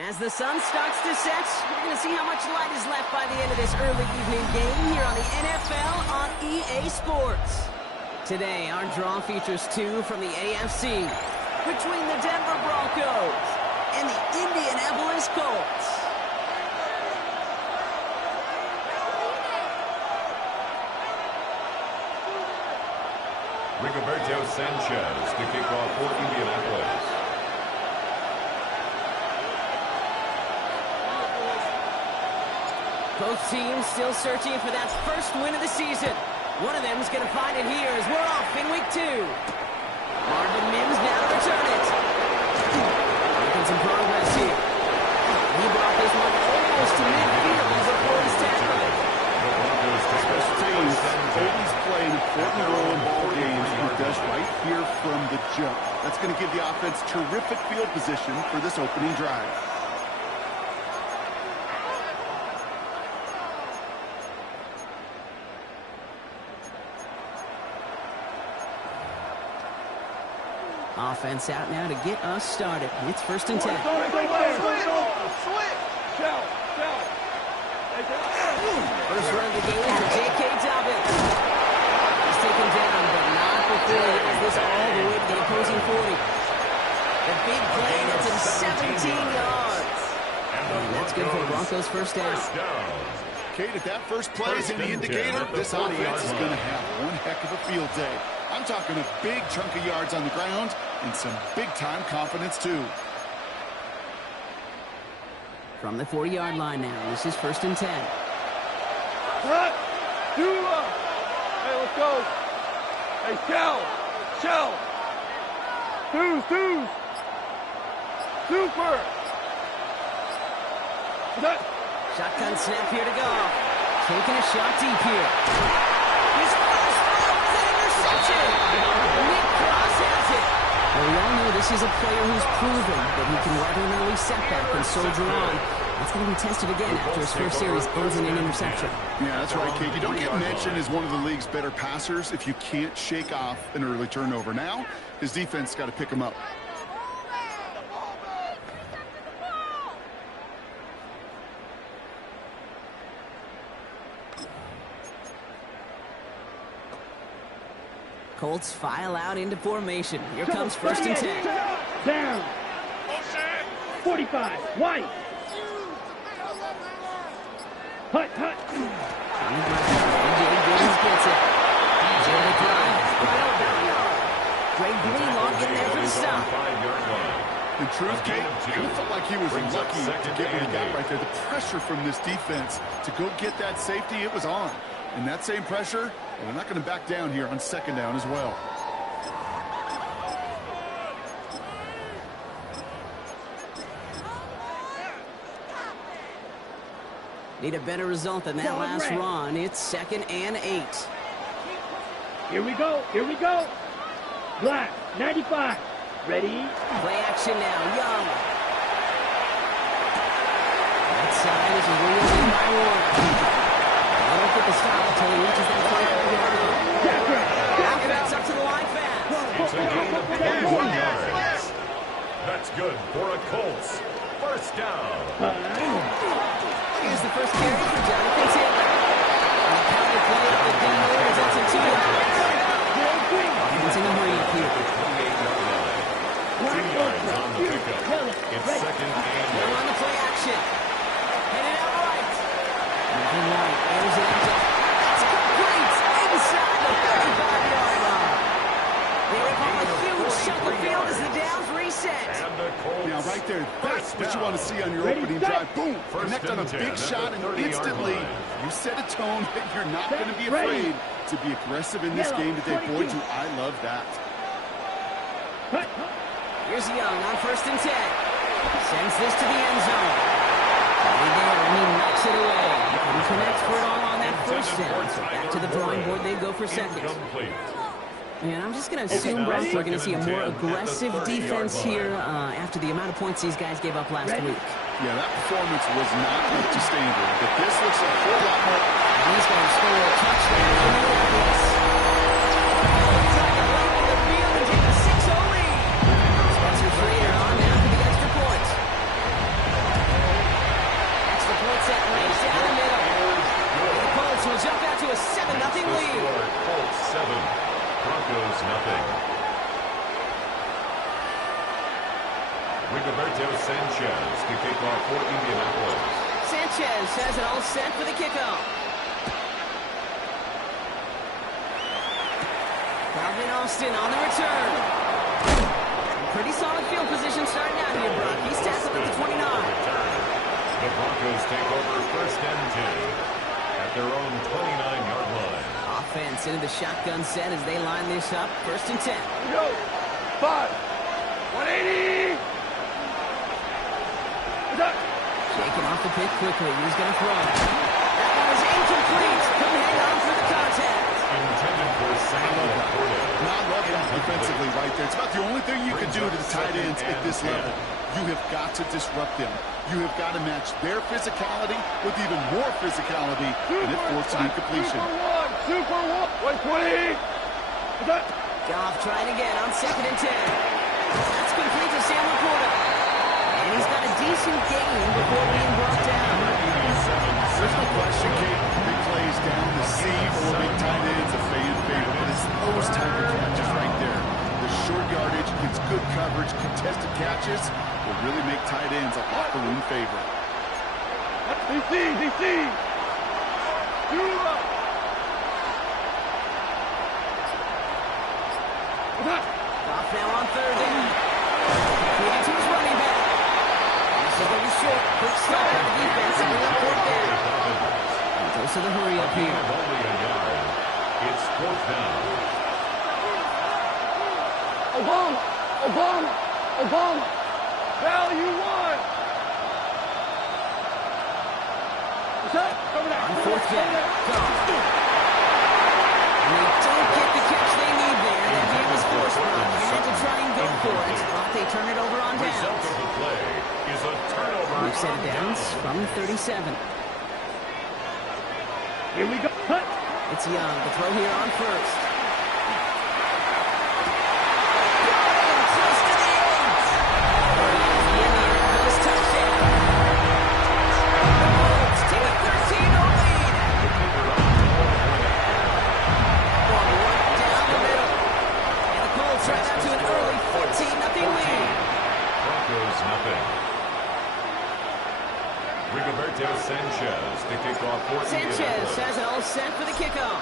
As the sun starts to set, we're going to see how much light is left by the end of this early evening game here on the NFL on EA Sports. Today, our draw features two from the AFC between the Denver Broncos and the Indianapolis Colts. Rigoberto Sanchez to kick off for Indianapolis. Both teams still searching for that first win of the season. One of them is going to find it here as we're off in week 2. Rmdm now to return it. Making some progress here. He brought this one almost to midfield before his tackle. Special teams always play an important role in ball games, and it does right here from the jump. That's going to give the offense terrific field position for this opening drive. Offense out now to get us started. It's 1st and 10. First run of the game for J.K. Dobbins. He's taken down, but not before he has this all the way to the opposing 40. The big play gets him 17 yards. And that's good for Broncos' first down. Kate, if that first play is any indicator, this offense is going to have one heck of a field day. I'm talking a big chunk of yards on the ground and some big-time confidence, too. From the 40-yard line now, this is 1st and 10. Cut! Hey, let's go! Hey, shell! Deuce! Super! Shotgun snap here to go. Taking a shot deep here. His first throw is an interception. Nick Cross has it. Well, we all know this is a player who's proven that he can weather an early setback and soldier on. That's going to be tested again after his first series ends in an interception. Yeah, that's right, Kate. You don't get mentioned as one of the league's better passers if you can't shake off an early turnover. Now, his defense got to pick him up. Colts file out into formation. Here comes 1st and 10. Down. 45. White. Hut. On the ground. Jay Gibbons gets it. Jay the drive. Greg Greenlaw getting there for the stop. In truth, Kate, kind of felt like he was lucky to get what he got right there. The pressure from this defense to go get that safety, it was on. And that same pressure, well, they're not going to back down here on 2nd down as well. Need a better result than that last run. It's 2nd and 8. Here we go. Black, 95. Ready? Play action now. Young. That side is wheeled in by Warren. They don't get the stop until he reaches that 25-yard line. And that's up to the line fast. It's a gain of 41 yards. That's good for a Colts. First down. Here's the first carry for Jonathan Taylor. And the counter play up the D results in 2 yards. It's in a hurry up here. 28-yard line. 2 yards on the pickup. It's 2nd and 8. They're on the play action. Headed out right. Moving right. Airs it out. That's complete. Inside the 35-yard line. They rip off a huge chunk of field as the downs reset. Now, right there, that's what you want to see on your opening drive. Boom! Connect on a big shot, and instantly you set a tone that you're not going to be afraid to be aggressive in this game today. Boy, do I love that. Here's Young on 1st and 10. Sends this to the end zone. Right there, and he knocks it away. Couldn't connect for it all on that first down. So back to the drawing board, they go for 2nd. And I'm just going to assume we're going to see a more aggressive defense here after the amount of points these guys gave up last week. Yeah, that performance was not up to standard, but this looks a whole lot more. He's going to score a touchdown in Indianapolis. The field and take a 6-0 lead. Spencer Trader on now for the extra point. to kick off for Indianapolis. Sanchez has it all set for the kickoff. Calvin Austin on the return. Pretty solid field position starting out here, Brock. He's tackled at the 29. The Broncos take over first and 10 at their own 29-yard line. Offense into the shotgun set as they line this up. First and 10. Go. 5. 180. Shaking off the pick quickly. He's going to throw. That one is incomplete. Couldn't hang on for the contact. Intended for Samuel Cordell. Not love that defensively right there. It's about the only thing you can do to the tight ends at this level. You have got to disrupt them. You have got to match their physicality with even more physicality, and it forces an incompletion. Super 1. 120. Goff trying again on second and 10. That's complete to Sam Laporta. And he's got a decent gain before being brought down. There's no question, Kate. Big plays down the seam or big tight ends, a fan favorite, but it's those type of catches right there. The short yardage, gets good coverage, contested catches will really make tight ends a locker room favorite. DC. Goff now on third down. Completed to his running back. This is going to be short. Quick start on the defense and bring up fourth down. Dose of the hurry up here. Only a yard. It's fourth down. Obama. Value 1. On fourth down. Goff. And they don't get the catch they need there. That game was forced. They had to try and go for it. But they turn it over on Result downs. of the play is a turnover. We've set on downs from 37. Here we go. Cut. It's Young. The throw here on first. Sanchez to kick off for Sanchez has it all set for the kickoff.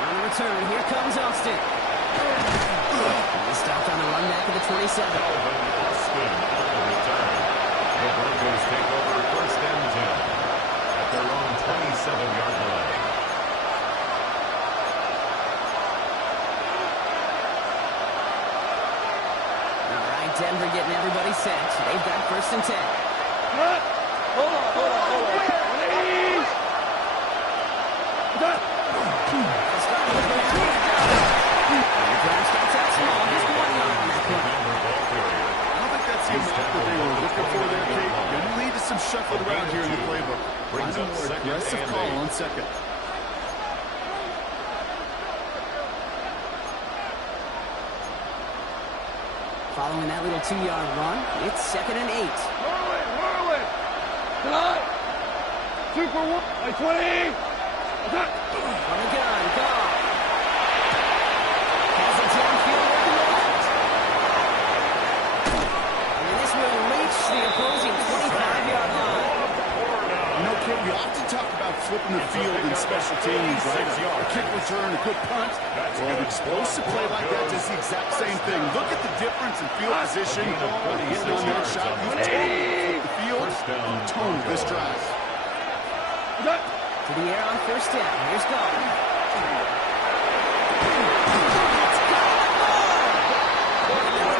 On the return, here comes Austin. He stopped on the run back of the 27. Austin on the return. The Broncos take over first and 10 at their own 27-yard line. Denver getting everybody set. They've got first and 10. Hold on. Please. The ground starts out small. Just 1 yard on that play. I don't think that's the amount that they were looking for there, Kate. Going to lead to some shuffling around here in the playbook. Brings a more aggressive call on second. Following that little 2-yard run, it's second and 8. Whirl it. Tonight. Super 1. 20. On the gun, Goff. Has it downfield with the left. And this will reach the opposing 25-yard line. You know, Kate, we often talk about flipping the field in special teams, right? A kick return, a good punt. Well, an explosive play like that does the exact same thing. Look at the difference in field position. Hitting on that shot, you've totally flipped the field and toned this drive. To the air on first down. Here's Goff.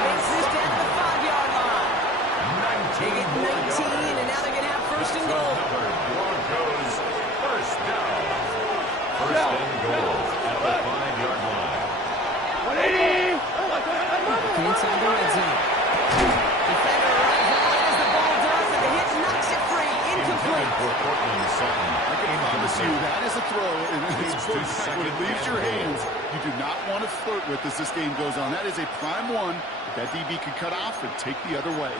Makes this down to the 5-yard line. They get 19, and now they're going to have first and goal. Broncos first down. First and goal at the 5-yard line. 180. Inside the red zone. Defender arrives right as the ball does, and the hit knocks it free. Incomplete. For Portland Sutton. I can promise you that is a throw, and it's when it leaves your hands, you do not want to flirt with as this game goes on. That is a prime one that DB can cut off and take the other way.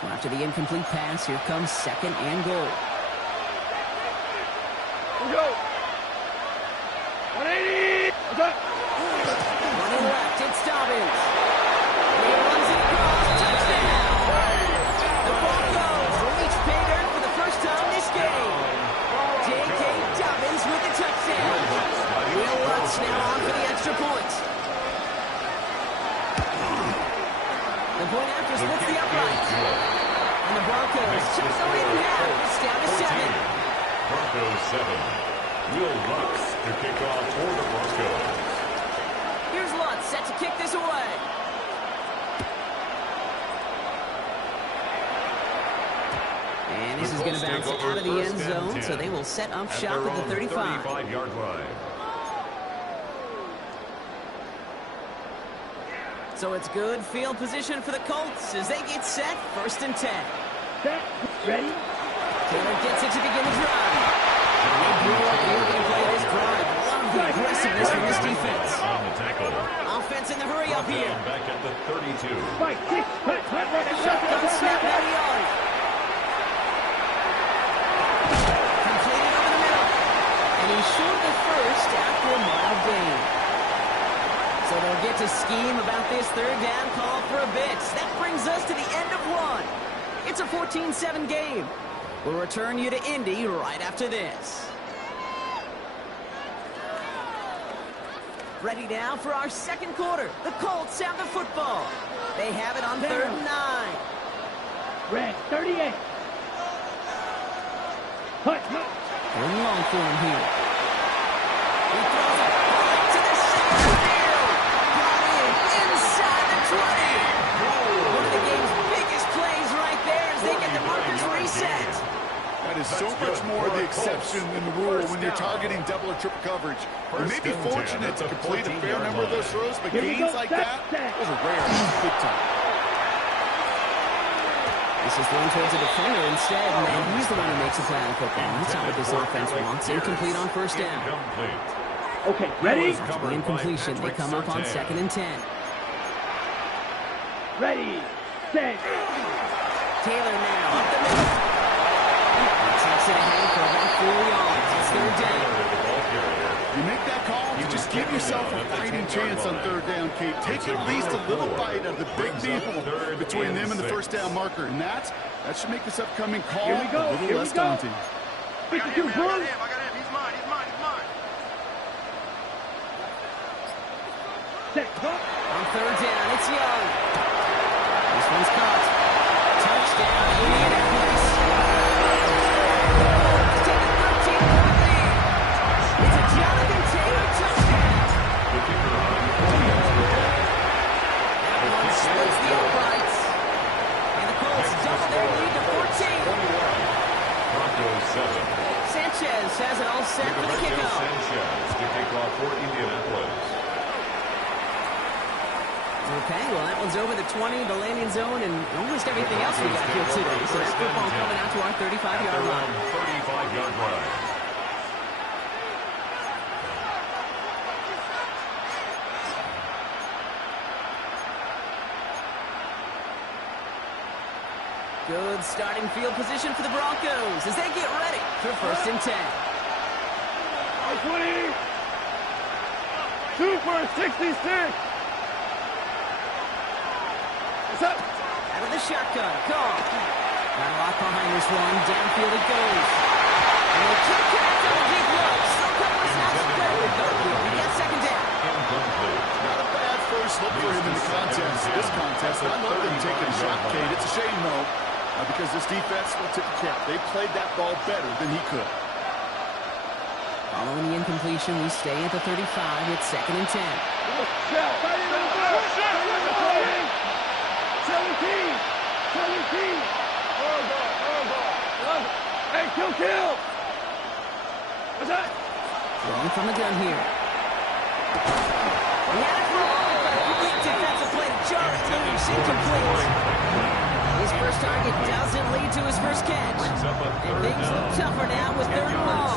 So after the incomplete pass, here comes second and goal. Here we go. 180. Running left, it's Dobbins. And he runs it across. Touchdown! The Broncos reach pay dirt for the first time this game. J.K. Dobbins with the touchdown. Will Lutz now on for the extra point. The point after splits the uprights. And the Broncos chop the lead in half. It's down to 7. Broncos 7. Will Lutz to kick off for the Broncos. Here's Lutz set to kick this away. And this is going to bounce out of the end zone, so they will set up shop at the 35. 35-yard line. So it's good field position for the Colts as they get set, 1st and 10. Set. Ready? Taylor gets it to begin the drive. And they blew up the opening play of this drive. Love the aggressiveness from this defense. On the tackle. Offense in the hurry up here. Back at the 32. Right. 6. Shotgun snap out of yard. Completed over the middle. And he's short the first after a mile gain. So they'll get to scheme about this 3rd down call for a bit. That brings us to the end of 1. It's a 14-7 game. We'll return you to Indy right after this. Ready now for our 2nd quarter. The Colts have the football. They have it on 3rd and 9. Red. 38. Hut. Going long for him here. He throws it right to the center field. Got in inside the 20. One of the game's biggest plays right there as they get the markers reset. That is so much more the exception than the rule when you're targeting double or triple coverage. You may be fortunate to complete a fair number of those throws, but gains like that, those are rare. Big time. This is thrown towards a defender instead, and he's the one who makes a play on football. That's not what this offense wants. Incomplete on 1st down. Okay, ready? After the incompletion, they come up on 2nd and 10. Ready. Set. Taylor now up the middle. He takes it ahead for about 4 yards. It's 3rd down. You make that call, you just give yourself a fighting chance on 3rd down, Kate. Take at least a little bite of the big deal between them and the 1st down marker. And that should make this upcoming call a little less daunting. 52, Bruce. I got him. He's mine. Set. On 3rd down, it's Young. This one's caught. Touchdown, Indianapolis. Colts take a 13-point lead. It's a Jonathan Taylor touchdown. That one splits the uprights. And the Colts double their lead to 14. Broncos 7. Sanchez has it all set for the kickoff. Sanchez to kick off for Indianapolis. Okay, well, that one's over the 20, the landing zone, and almost everything else we got here today. So that's football coming out to our 35-yard line. 35-yard line. Good starting field position for the Broncos as they get ready for 1st and 10. 20. Super 66. What's up? Out of the shotgun, call. Got a lot behind this one. Downfield it goes. And they kick it out to the deep look. Still covers not credited, though. We get 2nd down. Not a bad first look for him in the contest. This contest, I love them taking a shot, Kate. It's a shame, though, because this defense will tip the cap. They played that ball better than he could. Following the incompletion, we stay at the 35. It's 2nd and 10. 17. Hey, kill. What's that? Throwing from the gun here. He had it for a moment, but a complete defensive play to jar it loose. Incomplete. His first target doesn't lead to his first catch. And things look tougher now with 3rd and long.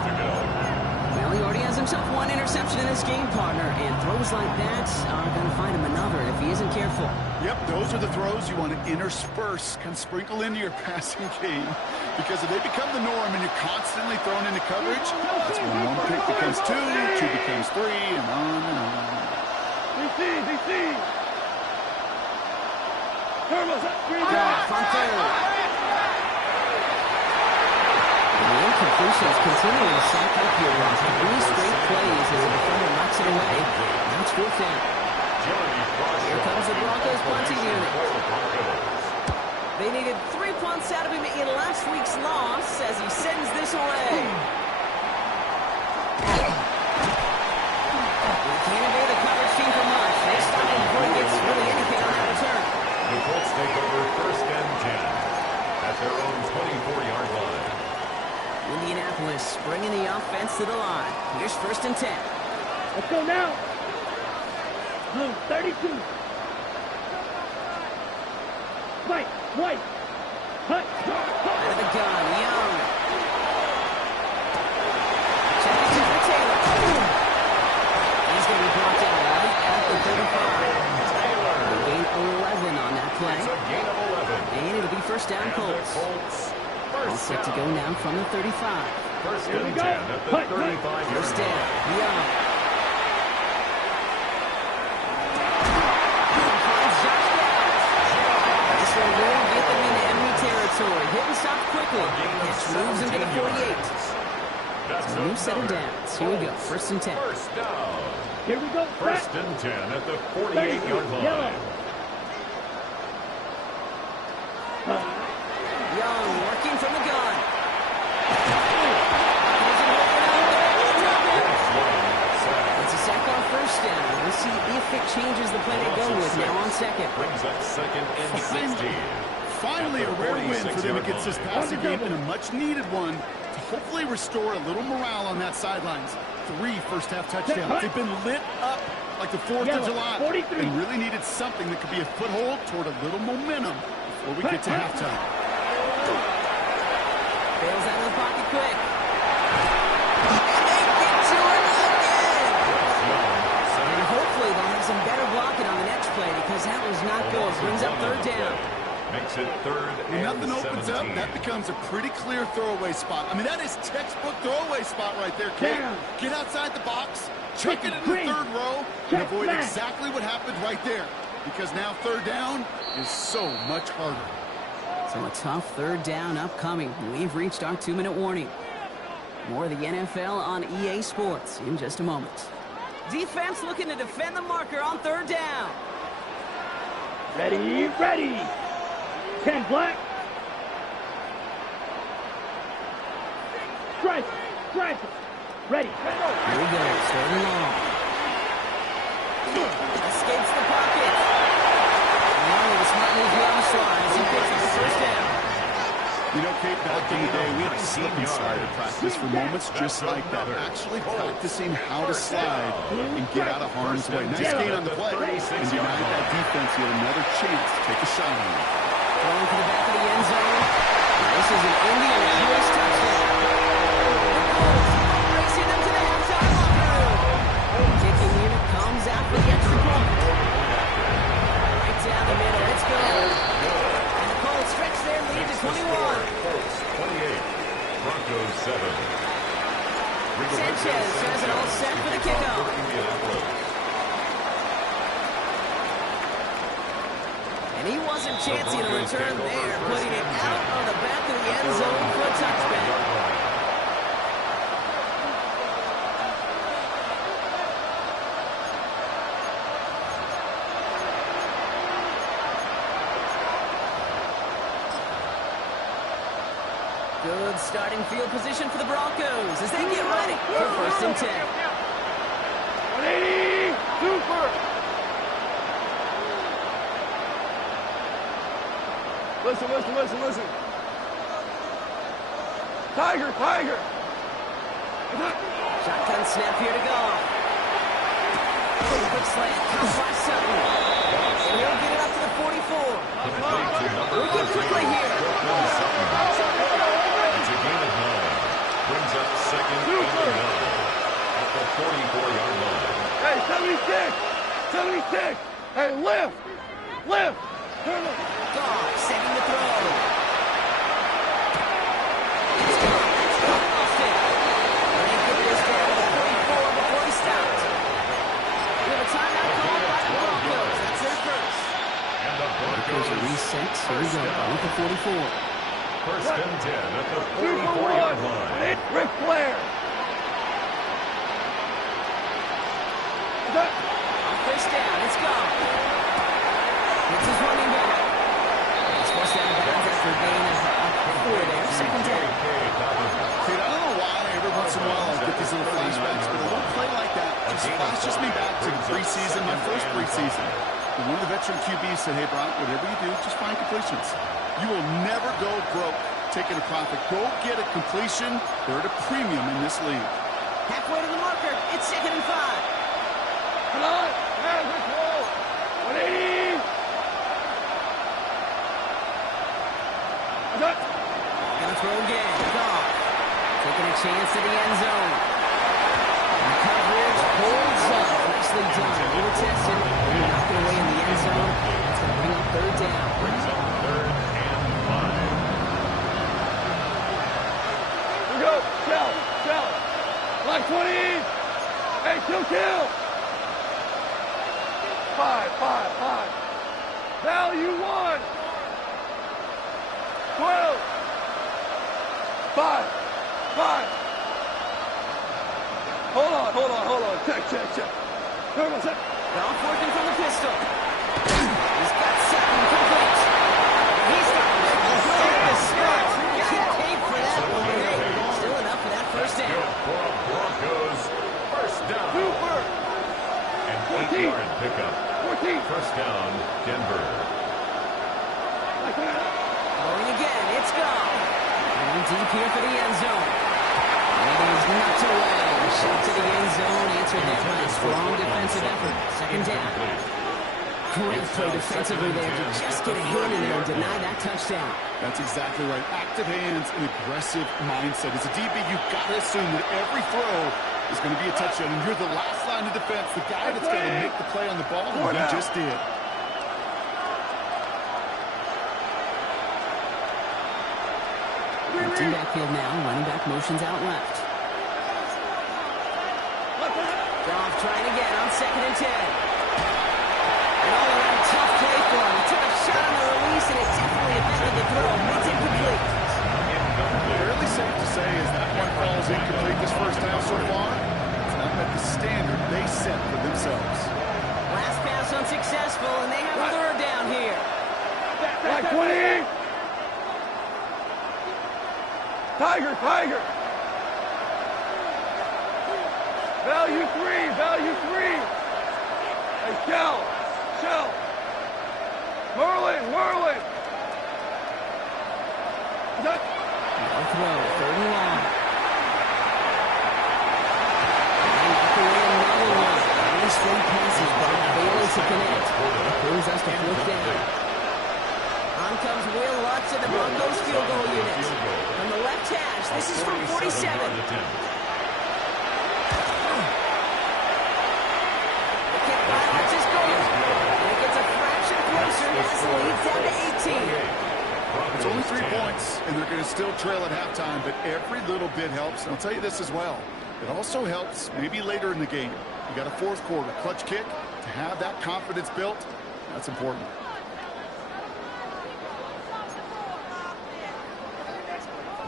We Well, he already has himself one interception in this game, partner, and throws like that are going to find him another if he isn't careful. Yep, those are the throws you want to intersperse, kind of sprinkle into your passing game, because if they become the norm and you're constantly thrown into coverage, that's when one pick becomes two becomes three, and on and on. DC! Terminals up, green From third. And the incompletions continuing to sack up here. 3 straight plays as the defender knocks it away. Now it's 4th down. Here comes the Broncos punting unit. They needed 3 punts out of him in last week's loss as he sends this away. We can't evade the coverage team for much. They stop him before he gets really anything on that return. The Colts take over 1st and 10 at their own 24-yard line. Indianapolis bringing the offense to the line. Here's 1st and 10. Let's go now. Blue 32. White. Hut. Out of the gun, Young. Check it to the Taylor. He's going to be brought down right at the 35. They gain 11 on that play. It's a gain of 11. And it'll be 1st down Colts. All set to go now from the 35. 1st and 10 at the 35-yard 1st down, Young. This one will get them into enemy territory. Hit and stop quickly. This moves into the 48. That's A new set of downs. Here we go. 1st and 10. 1st down. Here we go. 1st and 10 at the 48-yard line. Young working from the gun. It's a sack on 1st down. We'll see if it changes the play they go with now on 2nd. Brings up 2nd and 16. Finally, a rare win for them against this passing game, and a much-needed one to hopefully restore a little morale on that sidelines. 3 first-half touchdowns. They've been lit up like the 4th of July, and really needed something that could be a foothold toward a little momentum before we get to halftime. Bails out of the pocket quick. And they get to it again. And hopefully they'll have some better blocking on the next play because that was not good. Brings up 3rd down. Makes it 3rd When and nothing opens 17. up, that becomes a pretty clear throwaway spot. I mean, that is textbook throwaway spot right there, kid. Get outside the box, chuck it in the 3rd row, and avoid exactly what happened right there. Because now 3rd down is so much harder. So a tough 3rd down upcoming. We've reached our 2-minute warning. More of the NFL on EA Sports in just a moment. Defense looking to defend the marker on 3rd down. Ready. 10 black. Strike. Ready. Here we go. 3rd and long. Escapes the pocket. Now with a smart move here on the slide as he picks up the 1st down. You know, Kate, back in the day, we had a slip and slide at practice for moments just like that. Actually practicing how to slide and get out of harm's way. Nice gain on the play. And denied that defense yet another chance to take a shot on him. Throwing to the back of the end zone. This is an Indianapolis touchdown. Racing them to the halftime locker room. Kicking unit comes out for the extra point. Right down the middle. It's good. And the Colts stretch their lead to 21. Colts 28. Broncos 7. Sanchez has it all set for the kickoff. And he wasn't chancing a return there, putting it out on the back of the end zone for a touchback. Good starting field position for the Broncos as they get ready for 1st and 10. 180. Super. Listen. Tiger. Shotgun snap here to go. Quick slant, comes by Sutton. And he'll get it up to the 44. Working quickly here. It's a gain of 9. Brings up 2nd and 9. 76! 76! Hey, lift! Lift! Turn it! Goff setting the throw. It's Goff. That's coming off it. They get this down to 44 before he stops. We have a timeout called by the Broncos. That's their first. And the Broncos Broncos reset. Here we go. With the 44. first and 10 at the 2 for 44-yard 1. line. It's Ric Flair. On first down, it's Goff. It's his running back. He's forced out of bounds after a gain of 4 there. Second down. See, I don't know why every once in a while I get these little flashbacks, but a little play like that just flashes me back to the preseason, my first preseason. And one of the veteran QBs said, hey, Brock, whatever you do, just find completions. You will never go broke taking a profit. Go get a completion. They're at a premium in this league. Halfway to the marker. It's 2nd and 5. Come on! Hey, Rick Roll! 180! Gonna throw again. Goff. Taking a chance to the end zone. And the coverage holds up. Nicely done. A little tested. They're knocking away in the end zone. That's going to bring up 3rd down. Brings up 3rd and 5. Here we go! Shell! Shell! Black 20! Hey, kill! 5. Value 1. 12. 5. Hold on. Check. Turn on, check. Goff working from the pistol. He's got 7 complete. He's got the start. Can't pay for that one. Hey, still enough for that first down. Good for a Broncos. First down. Super. An 14. 8-yard pickup. 14. First down, Denver. Going again. It's Goff. Going deep here for the end zone. And he's knocked away. Shot to the end zone. Answered there by a strong defensive effort. 2nd down. Great play defensively there to just get a hand in there and deny that touchdown. That's exactly right. Active hands and aggressive mindset. As a DB, you've got to assume that every throw is going to be a touchdown. And you're the last line of defense, the guy that's going to make the play on the ball, and he just did. Empty backfield now. Running back motions out left. Goff trying again on 2nd and 10. And all around tough play for him. He took a shot on the release, and it definitely affected the throw. It's incomplete. Fairly safe to say as that one falls incomplete this first half so far, it's not met the standard they set for themselves. Last pass unsuccessful, and they have 3rd down here. Black 20. Tiger. Value 3. Hey, Shell. Merlin. No throw, 3rd and long. And knock away another one. Nice straight passes by Bailey to connect. That brings us to 4th down. On comes Will Lutz of the Broncos field goal unit. From the left hash, this is from 47. It's only 3 points, and they're going to still trail at halftime, but every little bit helps. And I'll tell you this as well. It also helps maybe later in the game. You got a 4th quarter clutch kick. To have that confidence built, that's important.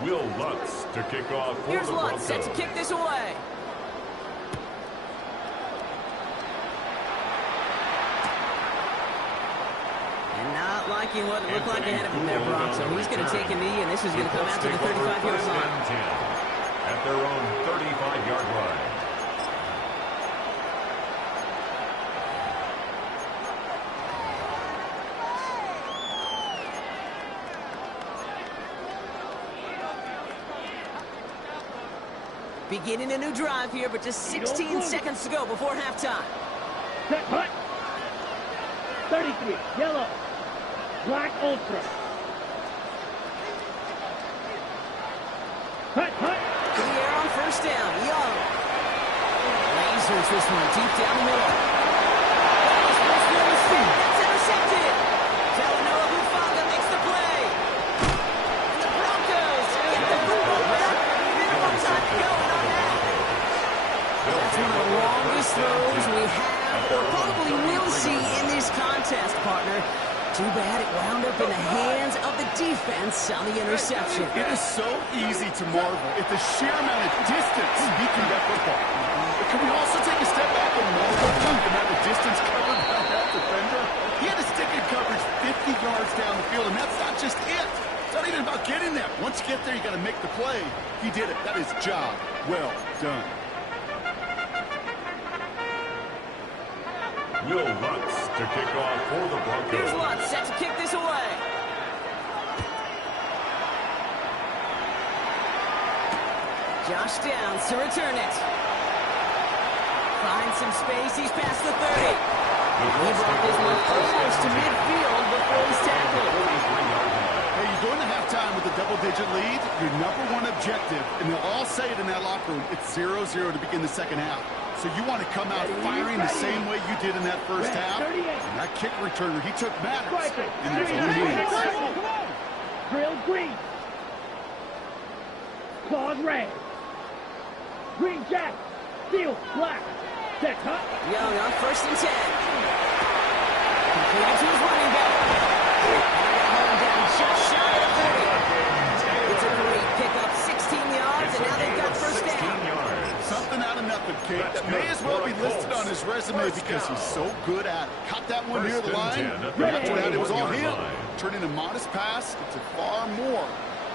Will Lutz to kick off for Here's the Lutz set to Broncos. kick this away. And not liking what it looked like ahead of him there, Brock. So he's going to take a knee, and this is going to come out to the 35-yard line. At their own 35-yard line. Beginning a new drive here, but just 16 seconds to go before halftime. Set, hut. 33, yellow. Black ultra. Hut. In the air on first down. Young. Lays answers this one deep down the middle. That's intercepted. Talanoa Hufanga makes the play. And the Broncos get the football back. Minimum time to go on that. That's one of the longest throws we have or probably will see in this contest, partner. Too bad it wound up in the hands of the defense on the interception. It is so easy to marvel at the sheer amount of distance he can get football. But can we also take a step back and marvel at the amount of distance covered by that defender? He had to stick in coverage 50 yards down the field, and that's not just it. It's not even about getting there. Once you get there, you got to make the play. He did it. That is job well done. Will Lutz to kick off for the Broncos. Here's Lutz set to kick this away. Josh Downs to return it. Finds some space. He's past the 30. He brought this one almost to midfield before he's tackled. Hey, you go into halftime with a double-digit lead, your number one objective, and they'll all say it in that locker room, it's 0-0 to begin the second half. So you want to come out firing the same way you did in that first half. And that kick returner he took matters in his own hands. Drill green. Claude red. Green jack. Steel black. Set hut. Young on 1st and 10. Completed to his running back. Hold down just shy of the 30. It's a great pickup, 16 yards, and now they've got first down. Something out of nothing, Kate. That may as well be listed on his resume because he's so good at it. Caught that one near the line. After that, it was all him. Turning a modest pass into far more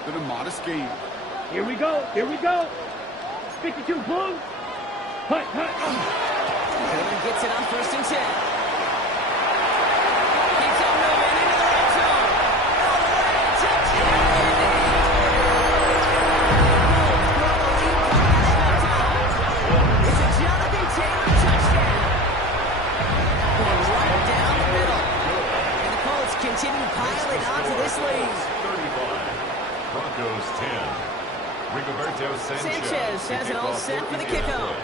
than a modest game. Here we go. Here we go. 52 blue. Hut, hut. Taylor gets it on 1st and 10. Keeps on moving into the red zone. All the way. Touchdown. It's a Jonathan Taylor touchdown. Going right down the middle. And the Colts continue piling onto this lead. 35. Broncos 10. Rigoberto Sanchez has it all set for the kickoff.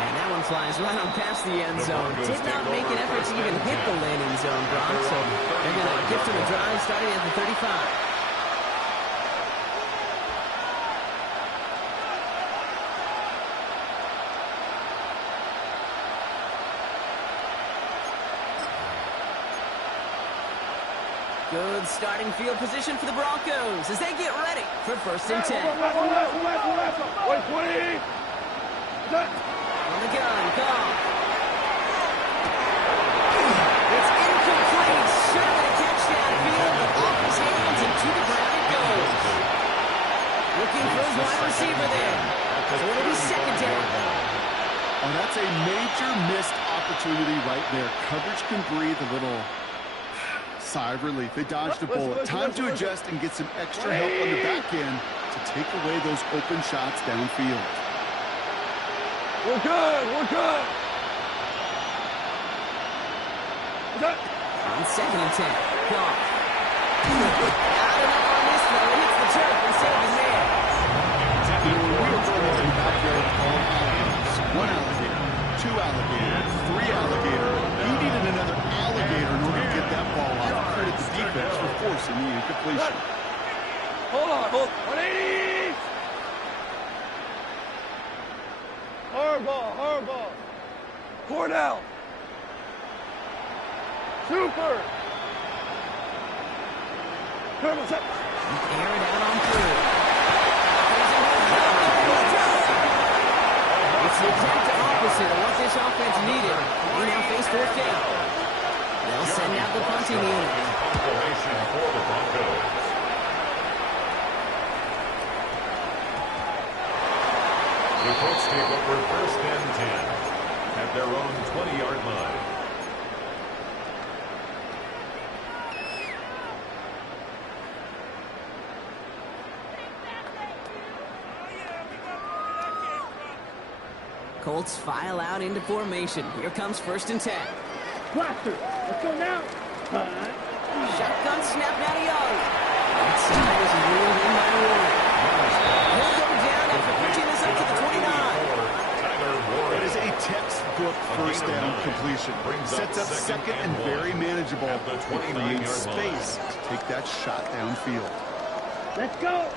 And that one flies right on past the end zone. Did not make an effort to even hit the landing zone, Bronx. So they're going to gift him a drive starting at the 35. Good starting field position for the Broncos as they get ready for 1st and 10. Wait, 20. On the gun, call. It's incomplete. Should have been a catch downfield, but off his hands and to the ground it goes. Looking for his wide receiver there. So it'll be 2nd down. Oh, that's a major missed opportunity right there. Coverage can breathe a little sigh of relief. They dodged a bullet. Time to adjust and get some extra help on the back end to take away those open shots downfield. We're good. We're good. On 2nd and 10. Gone. Out enough on this throw. It hits the turf and saves his man. We were going in the backyard called alligators. 1 alligator, 2 alligator, 3 alligator. He needed another alligator in order to get that ball off. Credit the defense for forcing the incompletion. Hold on. 180. Hard ball. Cordell. Super. Colonel set. Air it out on through. It's the exact opposite of what this offense needed. We now face 4th down. They'll send out the punting unit. Formation for the Broncos. The Colts take over 1st and 10 at their own 20-yard line. Colts file out into formation. Here comes 1st and 10. Blaster. Let's go now. Shotgun snap now to Young. Inside is ruled in by Warren. He'll go down after pushing this up to the 29. That is a textbook first down completion. Sets up second and very manageable. Creates space to take that shot downfield. Let's go.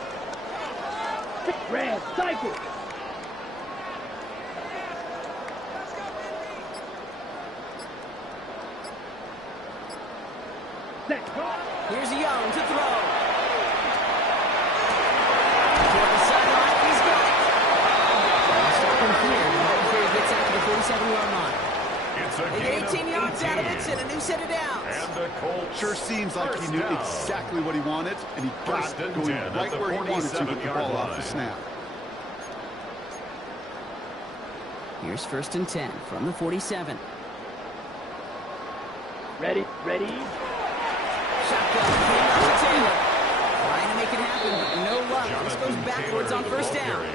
Red, cycle. Set. Here's Young to throw. Toward the sideline, he's got it. Stop him here before he gets out to the 47-yard line. They get 18 yards out of it and a new set of downs. Sure seems like he knew exactly what he wanted, and he got it going right where he wanted to with the ball off the snap. Here's 1st and 10 from the 47. Ready, ready. Shotgun, handoff to Taylor. Trying to make it happen, but no luck. This goes backwards on 1st down.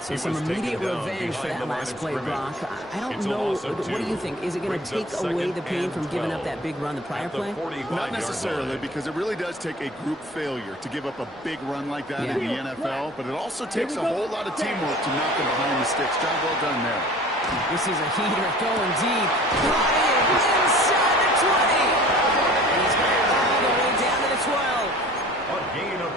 So some immediate revenge for that last play, Brock. I don't know. What do you think? Is it going to take away the pain from giving up that big run the prior play? Not necessarily, because it really does take a group failure to give up a big run like that in the NFL, but it also takes a whole lot of teamwork to knock them behind the sticks. Job well done there. This is a heater going deep. Inside the 20. And he's got it all the way down to the 12.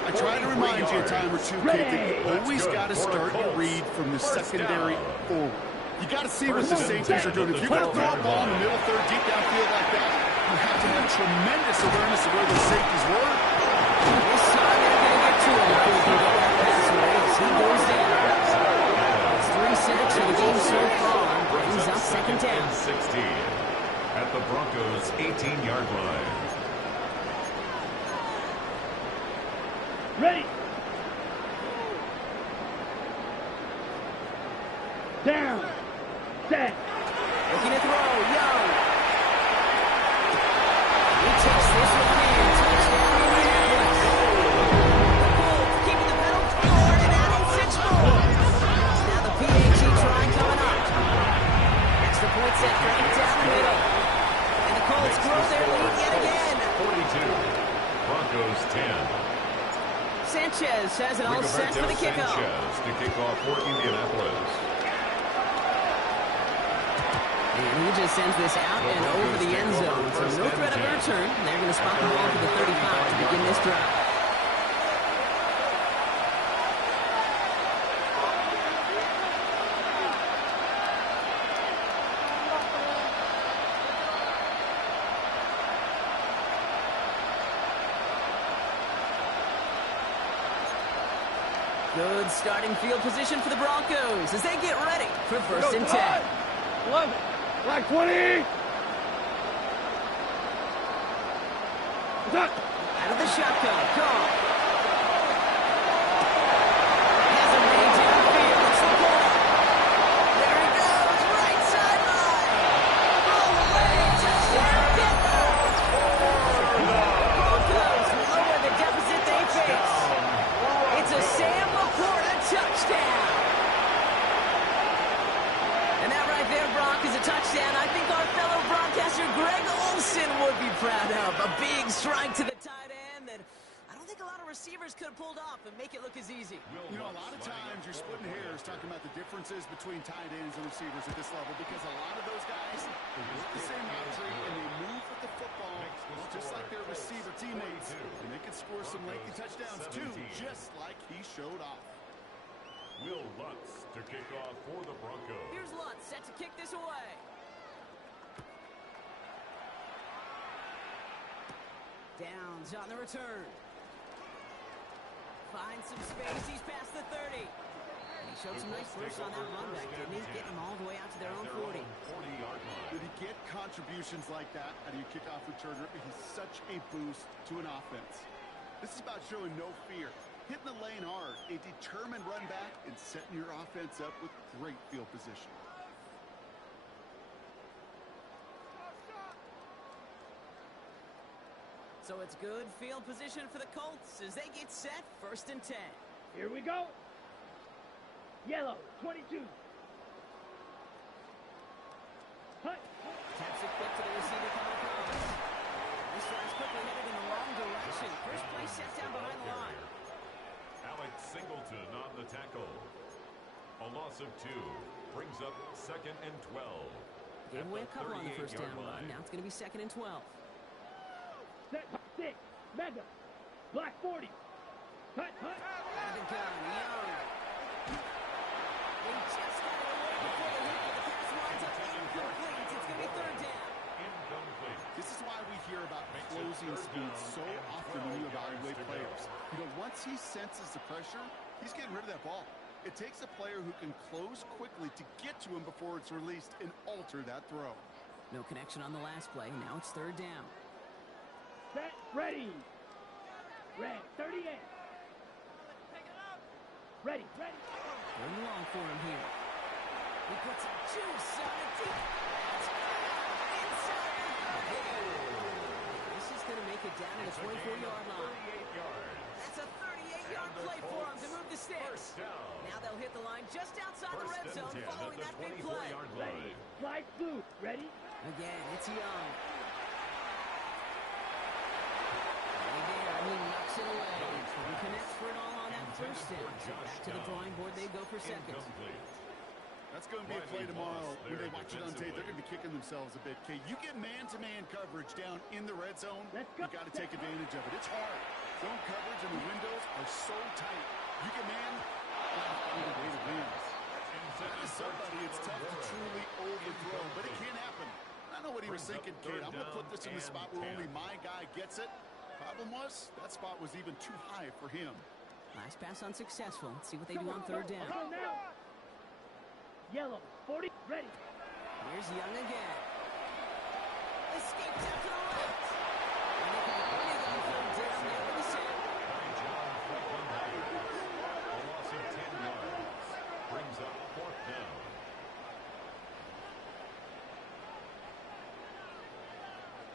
I try to remind you a time or two, kid, that you always got to start your read from the secondary forward. You got to see what the safeties are doing. If you're going to throw a ball in the middle third, deep downfield like that, you have to have tremendous awareness of where those safeties were. This time they're going to get to him before he can get that pass away. He goes down. It's 3 sacks for the game so far. Brings up 2nd down. 16 at the Broncos' 18-yard line. Ready. Down. Set. Looking to throw. Young. He takes this one in. Touchdown, Indianapolis. The Colts keeping the pedal forward and adding 6 more. Now the PAT try coming up. Extra point set right down the middle. And the Colts grow their lead yet again. 42. Broncos 10. Sanchez has it all set for the kickoff. Sanchez to kick off for Indianapolis. And he just sends this out and over the end zone. So no threat of a return. They're going to spot the ball to the 35 to begin this drive. Good starting field position for the Broncos as they get ready for 1st and 10. 11, black 20. Out of the shotgun, call. Has a way downfield. It's the ball. There he goes, right sideline. All the way, touchdown, Broncos lower the deficit they face. It's a Sam Laporta touchdown. And that right there, Brock, is a touchdown I think our fellow broadcaster Greg Olsen would be proud of. A big strike to the tight end that I don't think a lot of receivers could have pulled off and make it look as easy. You know, a lot of times you're splitting hairs talking about the differences between tight ends and receivers at this level because a lot of those guys, they work the same route tree and they move with the football just like their receiver teammates. And they can score some lengthy touchdowns too, just like he showed off. Will Lutz to kick off for the Broncos. Here's Lutz set to kick this away. Downs on the return. Finds some space. He's past the 30. And he showed some nice bursts on that run back, didn't he? Getting them all the way out to their own 40. 40-yard line. When you get contributions like that out of your kickoff returner, it is such a boost to an offense. This is about showing no fear, hitting the lane hard, a determined run back, and setting your offense up with great field position. So it's good field position for the Colts as they get set 1st and 10. Here we go. Yellow, 22. Hut. Taps it quick to the receiver coming across. This drive's quickly headed in the wrong direction. First play set down of 2. Brings up 2nd and 12. Gave away a couple on the first down run. Now it's going to be 2nd and 12. Set 6. Mega. Black 40. Hut, hut. Out of the gun. Young. They just got it away before the hit, but the pass winds up incomplete. It's going to be 3rd down. Incomplete. This is why we hear about closing speed so often when you evaluate players. You know, once he senses the pressure, he's getting rid of that ball. It takes a player who can close quickly to get to him before it's released and alter that throw. No connection on the last play. Now it's 3rd down. Set. Ready. Red. 38. Ready. Ready. Going long for him here. He puts some juice on it deep. That's inside. This is going to make it down to the 24-yard line. 38 yards. That's a 38-yard play for him to move the sticks. Now they'll hit the line just outside the red zone following that big play. Ready. Fly blue. Ready. Again, it's Young. Right there, and he knocks it away. He connects for it all on that first down. So back to the drawing board they go for 2nd. That's going to be a play tomorrow. When they watch it on tape, they're going to be kicking themselves a bit. Okay, you get man-to-man coverage down in the red zone, you got to take advantage of it. It's hard. Zone coverage and the windows are so tight. You get man, you got to find a way to win. That is somebody it's tough to truly overthrow, but it can happen. I know what he was thinking, Kate. I'm going to put this in the spot where only my guy gets it. Problem was, that spot was even too high for him. Last pass unsuccessful. Let's see what they do on 3rd down. Go now. Yellow. 40. Ready. Here's Young again. Escapes out to the right. And they can only go 3rd down there for the save. A loss of 10 yards. Brings up 4th down.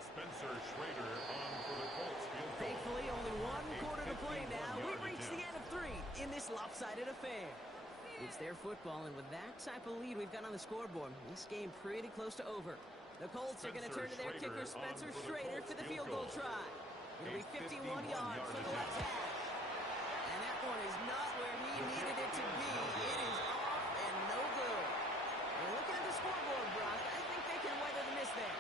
Spencer Schrader on for the Colts field goal. Thankfully, only 1 quarter to play now. We've reached the end of 3 in this lopsided affair. It's their football, and with that type of lead we've got on the scoreboard, this game pretty close to over. The Colts are going to turn to their kicker, Spencer Schrader, for the field goal try. It'll be 51 yards from the left hash. And that one is not where he needed it to be. It is off and no good. And looking at the scoreboard, Brock, I think they can weather the miss there.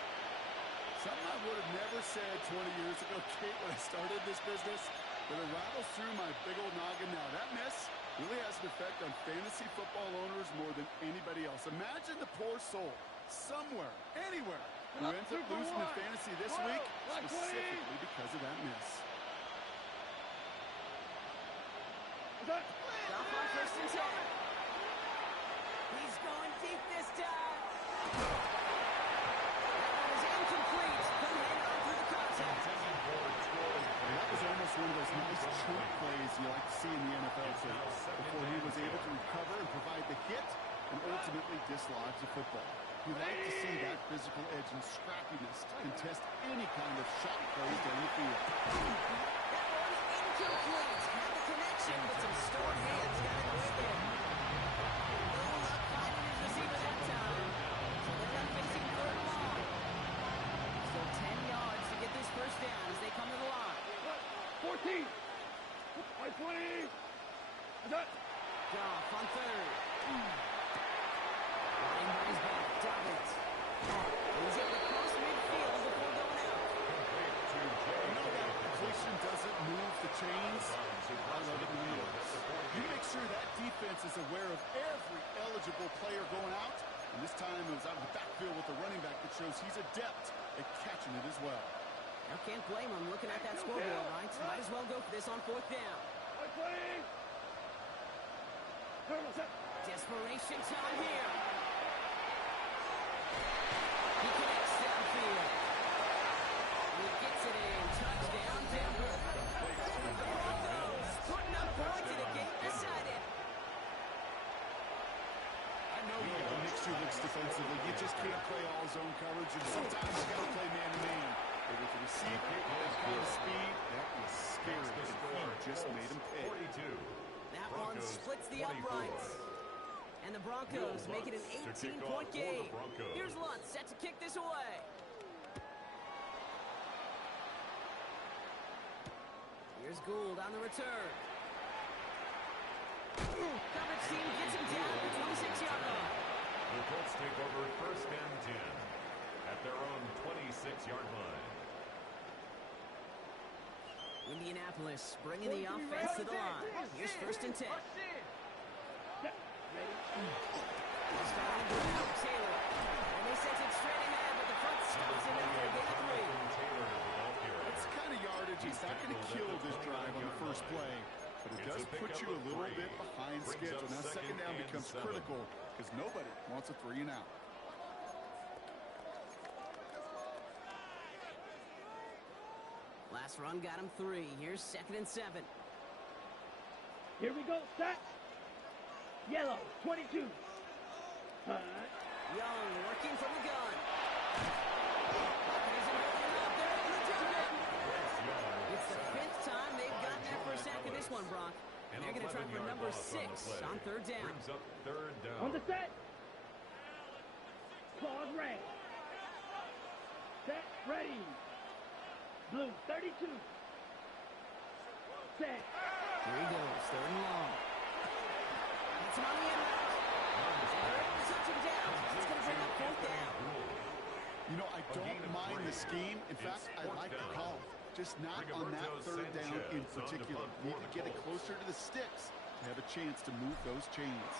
Something I would have never said 20 years ago, Kate, when I started this business, but it rattles through my big old noggin now. That miss really has an effect on fantasy football owners more than anybody else. Imagine the poor soul somewhere, anywhere, who ends up losing the fantasy this week specifically because of that miss. Drop on 1st and 10. He's going deep this time. That one is incomplete. Come in on through the contact. That was almost one of those nice chunk plays you like to see in the NFL before he was able to recover and provide the hit and ultimately dislodge the football. You like to see that physical edge and scrappiness to contest any kind of shot plays down the field. That one's incomplete. Had the connection, but some stored hands got in the way there. No luck finding his receiver that time. So they're not facing 3rd and long. Still 10 yards to get this first down as they come to the line. 14. By 20. Goff on 3rd. Running by his back, Dobbins. He's able to cross midfield before going out. You know that completion doesn't move the chains. I love it in the middle. You make sure that defense is aware of every eligible player going out. And this time it was out of the backfield with the running back that shows he's adept at catching it as well. I can't blame him looking at that scoreboard, right? Might as well go for this on 4th down. Desperation time here. He connects downfield. He gets it in. Touchdown, Denver. The Broncos putting up points and a game decided. I know the mixture looks defensively. You just can't play all zone coverage, and sometimes you got to play man-to-man. But with the receiver, that kind of speed, that was scary. He just made him pay. 42. That one splits the uprights. And the Broncos make it an 18-point game. Here's Lutz set to kick this away. Here's Gould on the return. Coverage team gets him down between 26-yard line. The Colts take over first and 10 at their own 26-yard line. Indianapolis bringing the offense to the line. Here's first and 10. Starting to help Taylor. And they sent it straight ahead, but the front stops him after a gain of 3. It's the kind of yardage he's not going to kill this drive on the first play, but it does put you a little bit behind schedule. Now second down becomes critical because nobody wants a 3 and out. Last run got him 3. Here's second and 7. Here we go, set. Yellow, 22. Young working from the gun. Isn't holding up. They're able to turn it. It's the 5th time they've gotten that first sack in this one, Brock. And they're going to try for number 6 on third down. Brings up third down. On the set. Pause red. Set, ready. Blue, 32. Set. Here he goes, third and long. It's him on the end route. Touch him down. It's going to bring up fourth down. You know, I don't mind the scheme. In fact, I like the call. Just not on that third down in particular. You need to get it closer to the sticks to have a chance to move those chains.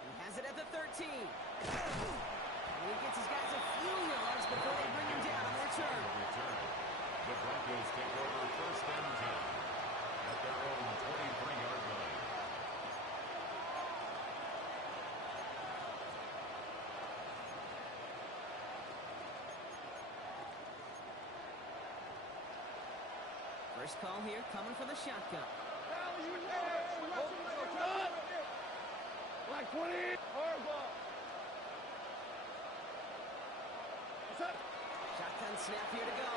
He has it at the 13. And he gets his guys a few yards before they bring him down on the return. The Broncos take over first and 10 at their own 23-yard line. First call here coming for the shotgun. Black 20. Hard ball. What's up? Shotgun snap here to go.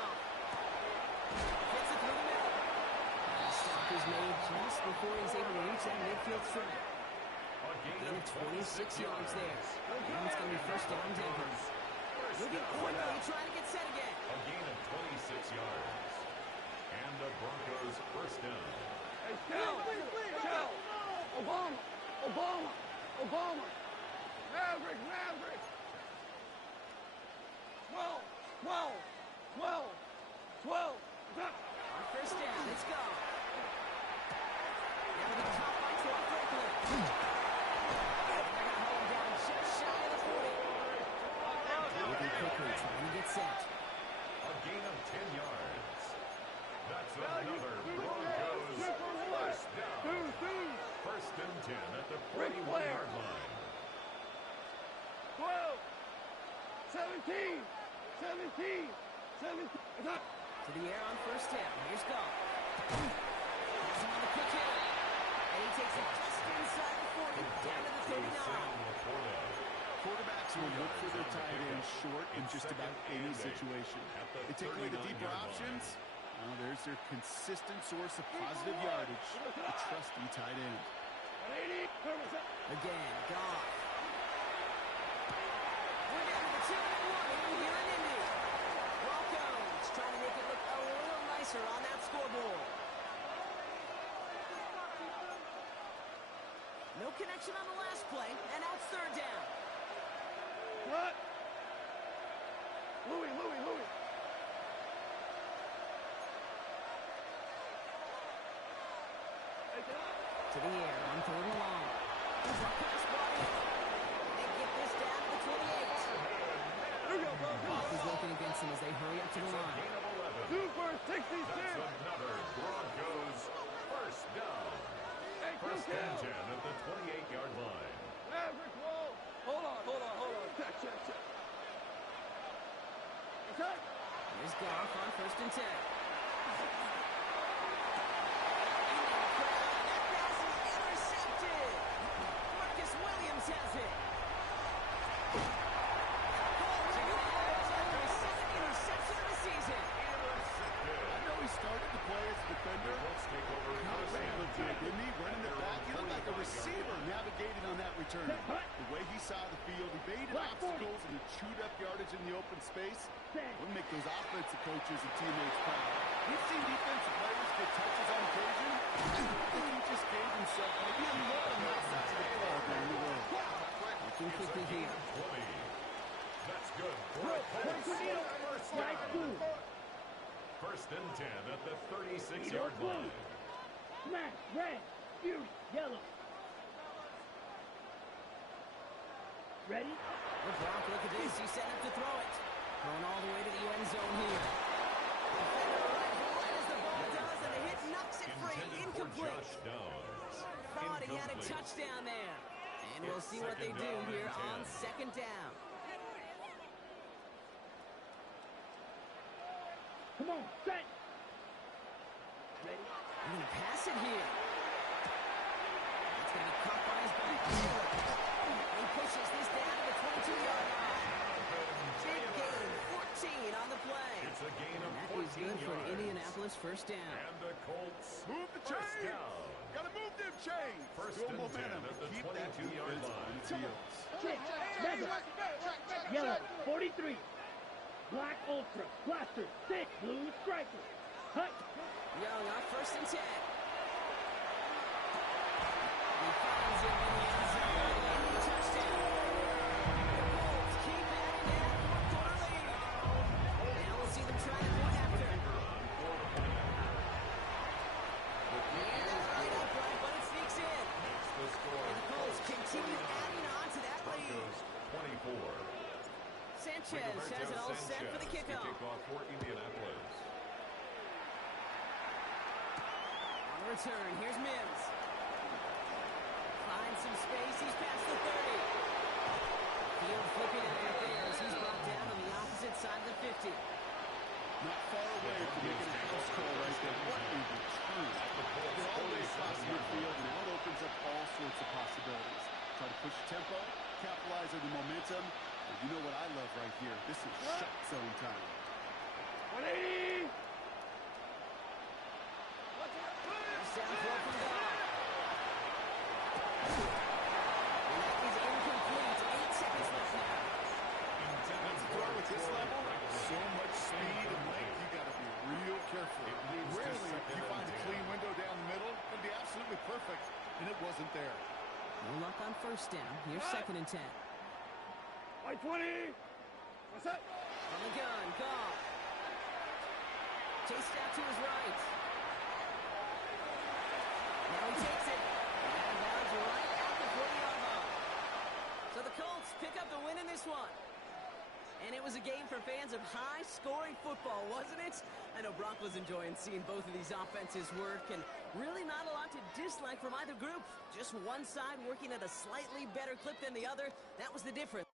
Gets it through the middle. The stop is made just before he's able to reach that midfield strike. Gain of 26 yards there. And it's going to be first down Denver. Moving quickly, trying to get set again. A gain of 26 yards. And the Broncos first down. Hey, Cal. Obama. Maverick. 12. On first down, let's go. Now to the top by Troy Franklin. They're going to hold him down just shy of the 40. Moving quickly, trying to get set. A gain of 10 yards. That's another Broncos first down. First and 10 at the 41-yard line. 12. 17. To the air on first down. Here's Goff. Has him on the quick hitter. And he takes it just inside the 40, down to the 39. Quarterbacks will look for their tight end short in just about any situation. They take away the deeper options. There's their consistent source of positive yardage, the trusty tight end. Again, Goff. We're down to the 2-1 here in Indy. Broncos trying to make it look a little nicer on that scoreboard. No connection on the last play, and now it's third down. What? Louis. To the air on third and long. Pass ball. They get this down to the 28. Goff is working against them as they hurry up to the line. Super 66. That's another Broncos first down. First and 10 at the 28-yard line. Maverick wall. Hold on. Check. Attack. Here's Goff on first and 10. Williams has it. Second interception of the season. I know he started to play as a defender. Didn't he? Running it back. He looked like a receiver navigating on that returning. The way he saw the field, evaded obstacles, and he chewed up yardage in the open space. We'll make those offensive coaches and teammates proud. You've seen defensive players get touches on occasion. I think he just gave himself maybe a little on that side of the ball during the road. Looking quickly here. That's good. First and 10 at the 36-yard line. Smash, red, fuse, yellow. Ready? Well, Brock, look at this. He's setting up to throw it. Going all the way to the end zone here. Defender right as the ball does, and the hit knocks it free. Incomplete. Thought he had a touchdown there. And we'll see what they do here on second down. Come on, set. Ready? I'm going to pass it here. That's going to be caught by his back. He pushes this down to the 22-yard line. Big gain, 14 on the play. It's a gain of 14 that is good for an yards. Indianapolis first down. And the Colts Move the chains. Got to move them chains. First Build and 10 momentum. at the Keep that 22-yard defense line. on its heels. Six, mega, yellow, 43. Black ultra, blaster, 6, blue striker. Hut. Young on first and 10. He finds him in the end zone. And a touchdown. The Colts keep adding that fourth-quarter lead. Now we'll see them try to point after. Yeah, right upright, but it sneaks in. The score. And the Colts continue adding on to that lead. 24. Sanchez has it all set for the kickoff. Kickoff for Indianapolis. On the return, here's Mims. Finds some space, he's past the 30. Field flipping out there as he's brought down on the opposite side of the 50. Not far away from making a house call right there. What a return. They're all the way across midfield, and now it opens up all sorts of possibilities. Try to push tempo, capitalize on the momentum. And you know what I love right here? This is shut zone time. 180. Sound throw from God. And that is incomplete. 8 seconds left now. Throw at this level, so much speed and length, you got to be real careful. Rarely, if you find a clean window down the middle, it'd be absolutely perfect, and it wasn't there. No luck on first down. Here's second and 10. By 20. What's that? From the gun, Goff. Chased out to his right. Now he takes it. And bounds right out the 40-yard line. So the Colts pick up the win in this one. And it was a game for fans of high-scoring football, wasn't it? I know Brock was enjoying seeing both of these offenses work, and really not a lot to dislike from either group. Just one side working at a slightly better clip than the other. That was the difference.